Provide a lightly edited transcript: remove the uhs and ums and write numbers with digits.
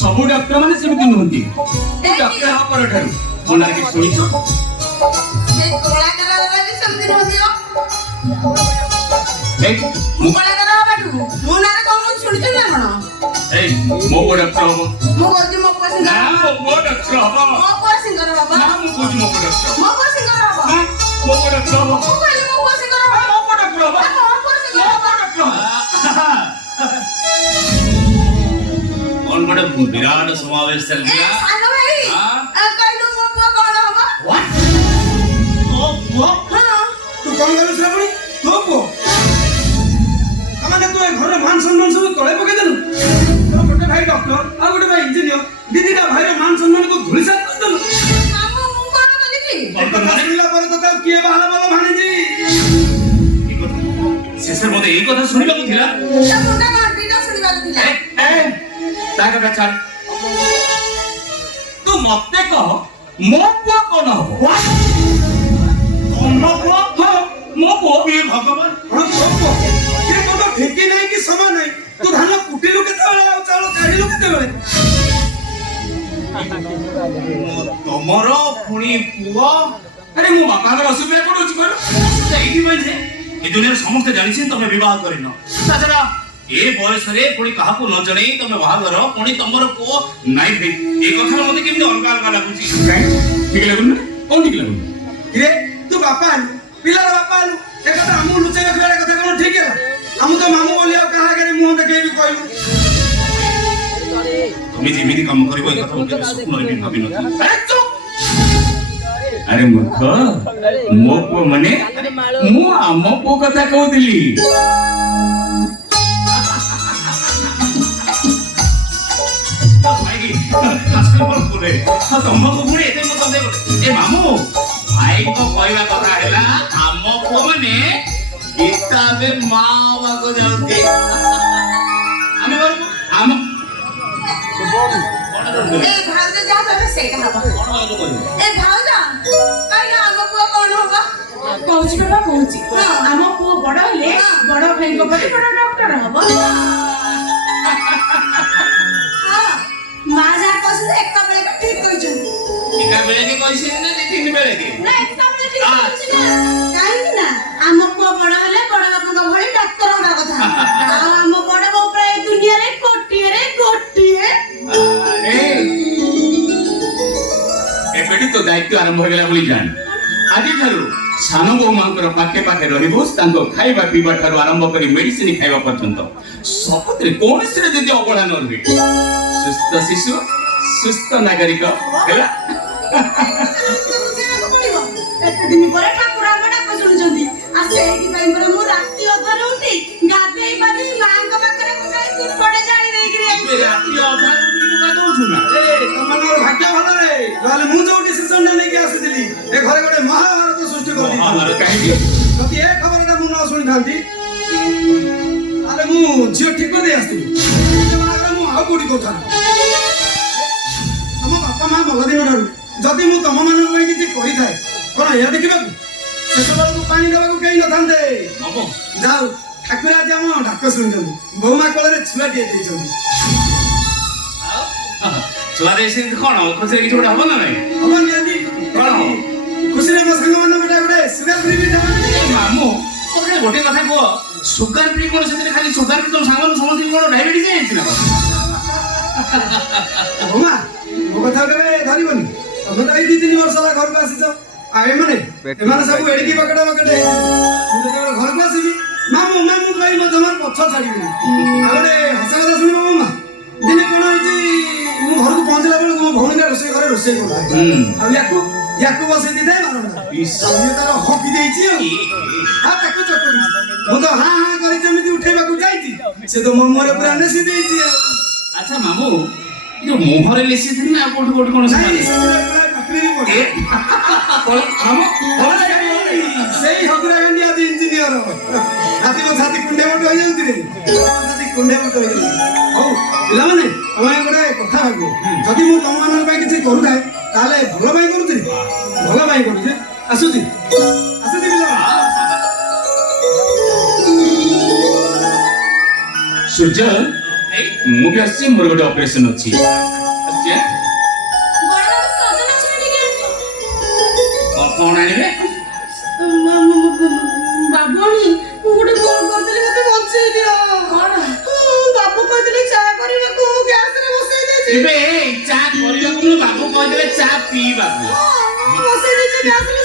ସବୁ ଡକ୍ଟର ମାନେ ସେମିତି ନୁହନ୍ତି। ଡକ୍ଟର ହବା ପରଠାରୁ ମନାରେ କିଛି ଶୁଣିଛ? ସେ କଳାକାର ବି ସେମିତି ନୁହନ୍ତି। ମୁଁ କଳାକାର ହବାଠୁ ମୋ ନାଁରେ କଣ ଶୁଣିଛ ନା କଣ? ମୋ ପୁଅ ଡକ୍ଟର ହବ। ମୁଁ କହୁଛି ମୋ ପୁଅ ସିଙ୍ଗର ହବ। ମୋ ପୁଅ ଡକ୍ଟର ହବ। ମୋ ପୁଅ ସିଙ୍ଗର ହବ। ମୁଁ କହୁଛି ମୋ ପୁଅ ଡକ୍ଟର। ମୋ ପୁଅ ସିଙ୍ଗର ହବ। ମୋ ପୁଅ ଡକ୍ଟର ହବ। ମୁଁ କହିଲି ମୋ ପୁଅ ସିଙ୍ଗର ହବ। ମୋ ପୁଅ ଡକ୍ଟର ହବ। ମୋ ପୁଅ ସିଙ୍ଗର ହବ। କଣ ଗୋଟେ ବିରାଟ ସମାବେଶ ଚାଲିଥିଲା। ସାନ ଭାଇ କହିଲୁ ମୋ ପୁଅ କଣ ହବ? ମୋ ପୁଅ? ତୁ କଣ କଲୁ ଶ୍ରାବଣୀ? ତୋ ପୁଅ? ତୁ ଏ ଘରେ ମାନ ସମ୍ମାନ ସବୁ ତଳେ ପକେଇଦେଲୁ। ତୋର ଗୋଟେ ଭାଇ ଡକ୍ଟର ଆଉ ଗୋଟେ ଭାଇ ଇଞ୍ଜିନିୟର, ଦିଦିଟା ଭାଇର ମାନ ସମ୍ମାନକୁ ଧୂଳିସାତ କରିଦେଲୁ। ମାମୁ ମୁଁ କଣ କଲି କି? ଶୁଣିଲା ପରେ ତତେ ଆଉ କିଏ ବାହାର ଭଲ ଭାଣିଛି? ଶେଷରେ ମତେ ଏଇ କଥା ଶୁଣିବାକୁ ଥିଲା। ତା ମୁଣ୍ଡ ଗଣ୍ଠିଟା ଶୁଣିବାକୁ ଥିଲା। ତା କଥା ଛାଡ। ତୁ ମତେ କହ ମୋ ପୁଅ କଣ ହବ? ମୋ ପୁଅ? ମୋ ପୁଅ ଏ ଭଗବାନ, କଣ ତୋ ପୁଅ? ଏ ତୋ ତ ଠିକି ନାହିଁ କି ସମୟ ନାହିଁ। ତୁ ଧାନ କୁଟିଲୁ କେତେବେଳେ ଆଉ ଚାଉଳ କାଢିଲୁ କେତେବେଳେ? ତମର ପୁଣି ପୁଅ? ଆରେ ମୋ ବାପାଙ୍କର ଅସୁବିଧା କୋଉଠି ଅଛି କହିଲ? ଏଇଥିପାଇଁ ଯେ ଏ ଦୁନିଆରେ ସମସ୍ତେ ଜାଣିଛନ୍ତି ତମେ ବିବାହ କରିନ। ତାଛଡା ଏ ବୟସରେ ପୁଣି କାହାକୁ ନ ଜଣେଇ ତମେ ବାହାଘର, ପୁଣି ତମର ପୁଅ ନାଇଁ ଭାଇ, ଏ କଥାରେ ମତେ କେମିତି ଅଲଗା ଅଲଗା ଲାଗୁଛି। ଠିକ ଲାଗୁନି ନା? କଣ ଠିକ ଲାଗୁନି? କିରେ ତୁ ବାପା ଆଲୁ, ପିଲାର ବାପା ଆଲୁ, ଏ କଥା ଆମକୁ ଲୁଚେଇ ରଖିବା କଥା କଣ ଠିକ ହେଲା? ଆମକୁ ତ ମାମୁଁ ବୋଲି ଆଉ କାହା ଆଗରେ ମୁହଁ ଦେଖେଇବି କହିଲୁ? তুমি যেମିତି কাম କରିବ ଏ କଥା ମୁଁ କେବେ ସ୍ୱପ୍ନରେ ବି ଭାବିନଥିଲି। ଆରେ ମୂର୍ଖ, ମୋ ପୁଅ ମାନେ ମୁଁ ଆମ ପୁଅ କଥା କହୁଥିଲି। ତମକୁ ପୁଣି ଏତେ ମୋ ସନ୍ଦେହ ଏ ମାମୁଁ ଭାଇଙ୍କ କହିବା କଥା ହେଲା ଆମ ପୁଅ ମାନେ ଗୀତା ଏବେ ମା ହବାକୁ ଯାଉଛି। ଆମେ ଆମ ଏ ଭାଉଜ ଯାହା କହିବେ ସେଇଟା ହବ। ଏ ଭାଉଜ କହିଲ ଆମ ପୁଅ କଣ ହବ? କହୁଛି ବାବା କହୁଛି। ଆମ ପୁଅ ବଡ ହେଲେ ବଡ ଭାଇଙ୍କ ପରି ବଡ ଡକ୍ଟର ହବ। ମା ଯାହା କହୁଛନ୍ତି ଏକା ବେଳେ ଠିକ କହିଛନ୍ତି। ଏକା ବେଳେକେ କହିଛନ୍ତି ନା ଦି ତିନି ବେଳେକେ? ନା ଏକା ବେଳେ ଠିକ କହିଛି ନା। କାହିଁକି ନା ଆମ ପୁଅ ବଡ ହେଲେ ବଡ ବାପାଙ୍କ ଭଳି ଡାକ୍ତର ହବା କଥା। ଆଉ ଆମ ବଡ ବୋଉ ପ୍ରାୟ ଦୁନିଆରେ ଗୋଟିଏରେ ଗୋଟିଏ। ଏବେଠୁ ତ ଦାୟିତ୍ୱ ଆରମ୍ଭ ହେଇଗଲା ବୋଲି ଜାଣ। ଆଜିଠାରୁ ସାନ ବୋଉମାନଙ୍କର ପାଖେ ପାଖେ ରହିବୁ। ତାଙ୍କ ଖାଇବା ପିଇବା ଠାରୁ ଆରମ୍ଭ କରି ମେଡିସିନ ଖାଇବା ପର୍ଯ୍ୟନ୍ତ ସବୁଥିରେ କୌଣସିରେ ଯଦି ଅବହେଳା ନ ରୁହେ। ସୁସ୍ଥ ଶିଶୁ ସୁସ୍ଥ ନାଗରିକ ହେଲା। ଏତେ ଦିନ ପରେ ଠାକୁର ଆମ ଡାକ ଶୁଣୁଛନ୍ତି। ଆଉ ସେଇଥିପାଇଁ ପରା ମୁଁ ରାତି ଅଧରେ ଉଠି ଗାଧେଇ ପାଧେଇ ମାଙ୍କ ପାଖରେ ପଡେ ଜାଣି ଦେଇକିରି ରାତି ଅଧାରୁ ଗାଧଉଛୁ ନା? ତମମାନଙ୍କର ଭାଗ୍ୟ ଭଲ ରେ, ନହେଲେ ମୁଁ ଯୋଉ ଡିସିସନ ନେଇକି ଆସିଥିଲି ଏ ଘରେ ଗୋଟେ ମହାଭାରତ ସୃଷ୍ଟି କରିଦେଇଥିଲି। କାହିଁକି? ଯଦି ଏ ଖବରଟା ମୁଁ ନ ଶୁଣିଥାନ୍ତି ତାହେଲେ ମୁଁ ଝିଅ ଠିକ କରିଦେଇ ଆସିଥିଲି। ମୁଁ ଆଉ କୋଉଠି କରିଥାନ୍ତି? ତମ ବାପା ମା ଭଲ ଦିନ ଠାରୁ ଯଦି ମୁଁ ତମ ମାନଙ୍କ ପାଇଁ କିଛି କରିଥାଏ କଣ ଏହା ଦେଖିବାକୁ ଶେଷ ବେଳକୁ ପାଣି ଦେବାକୁ କେହି ନଥାନ୍ତେ। ଯାଉ ଠାକୁର ଆଜି ଆମ ଡାକ ଶୁଣିଛନ୍ତି। ବୋଉମା କୋଳରେ ଛୁଆଟିଏ ଦେଇଛନ୍ତି। ଛୁଆ ଦେଇଛନ୍ତି କଣ ଖୁସିରେ କିଛି ଗୋଟେ ହବ ନା ନାଇଁ? ହବ ନିହାତି। କଣ ହବ? ଖୁସିରେ ମୋ ସାଙ୍ଗମାନଙ୍କୁ ଗୋଟେ ସୁଗାର ଫ୍ରି ବି ଦେବାନି। ମାମୁଁ ମୋତେ ଗୋଟେ କଥା କୁହ, ସୁଗାର ଫ୍ରି କଣ ସେଥିରେ ଖାଲି ସୁଗାର ଫ୍ରି ତମ ସାଙ୍ଗମାନଙ୍କୁ ସମସ୍ତଙ୍କୁ କଣ ଡାଇବେଟିସ୍ ହେଇଯାଇଛି ନା? ବୋଉମା ମୋ କଥା କେବେ ଧରିବନି। ତମେ ତ ଏଇ 2-3 ବର୍ଷ ହେଲା ଘରକୁ ଆସିଛ। ଆଉ ଏମାନେ ସବୁ ଏଡ଼ିକି ବକେଟେ ବକେଟେ ହେଇଛନ୍ତି। ମୁଁ ଯେତେବେଳେ ଘରକୁ ଆସିବି ମାମୁଁ ମାମୁଁ କହି ମୋ ଜମାର ପଛ ଛାଡ଼ିବିନି। ଆଉ ଗୋଟେ ହସ କଥା ଶୁଣିବ ବୋଉମା, ଦିନେ କଣ ହେଇଛି ମୁଁ ଘରକୁ ପହଞ୍ଚିଲା ବେଳକୁ ମୋ ଭଉଣୀଟା ରୋଷେଇ ଘରେ ରୋଷେଇ କରୁଥାଏ। ଆଉ ୟାକୁ ବସେଇ ଦେଇଥାଏ ବାରଣ୍ଡା। ଇଏ ତାର ହକି ଦେଇଛି ଆଉ ତାକୁ ଚକଟି ମୁଁ ତ ହାଁ ହାଁ କରି ଯେମିତି ଉଠେଇବାକୁ ଯାଇଛି ସେ ତ ମୋ ମୁହଁରେ ପୁରା ନେସି ଦେଇଛି ଆଉ। ଆଚ୍ଛା ମାମୁଁ ଯୋଉ ମୁହଁରେ ଲେସିଥିଲି ନା କୋଉଠି କୋଉଠି କଣ ନାଇଁ ସେଥିରେ ପୁରା ପାଟିରେ ବି ପଡେ। ସେଇ ହଗୁରା ଗାଣ୍ଡି ଆଜି ଇଞ୍ଜିନିୟର। ରାତି ମୋ ଛାତି କୁଣ୍ଡେ ମୋଟ ହେଇଯାଉଛି ରେ। ଛାତି କୁଣ୍ଡେ ମୋଟ ହେଇଯାଉଛି। ହଉ ପିଲାମାନେ ତମେ ଗୋଟେ କଥା ଭାବିବ, ଯଦି ମୁଁ ତମମାନଙ୍କ ପାଇଁ କିଛି କରୁଥାଏ ତାହେଲେ ଭଲ ପାଇଁ କରୁଛି, ଭଲ ପାଇଁ କରୁଛି। ଆସୁଛି ପିଲାମାନେ। ସୂର୍ଯ୍ୟ ମୁଁ ବି ଆସିଛି, ମୋର ଗୋଟେ ଅପରେସନ ଅଛି। ଆସିଛି ଆଁ? ବଡ ବାବୁ ସଜନା ଛୁଇଁ ଟିକେ ଆଣିବ। କଣ ଆଣିବେ? ବାବୁଣି ମୁଁ ଗୋଟେ ଫୋନ କରିଥିଲି, ମତେ ବଞ୍ଚେଇ ଦିଅ। କଣ? ବାବୁ କହିଥିଲେ ଚା କରିବାକୁ, ମୁଁ ଗ୍ୟାସରେ ବସେଇ ଦେଇଛି। ଏବେ ଚା କରିବାକୁ ବାବୁ କହିଦେଲେ ଚା ପିଇବାକୁ। ବସେଇ ଦେଇଛି ଗ୍ୟାସରେ।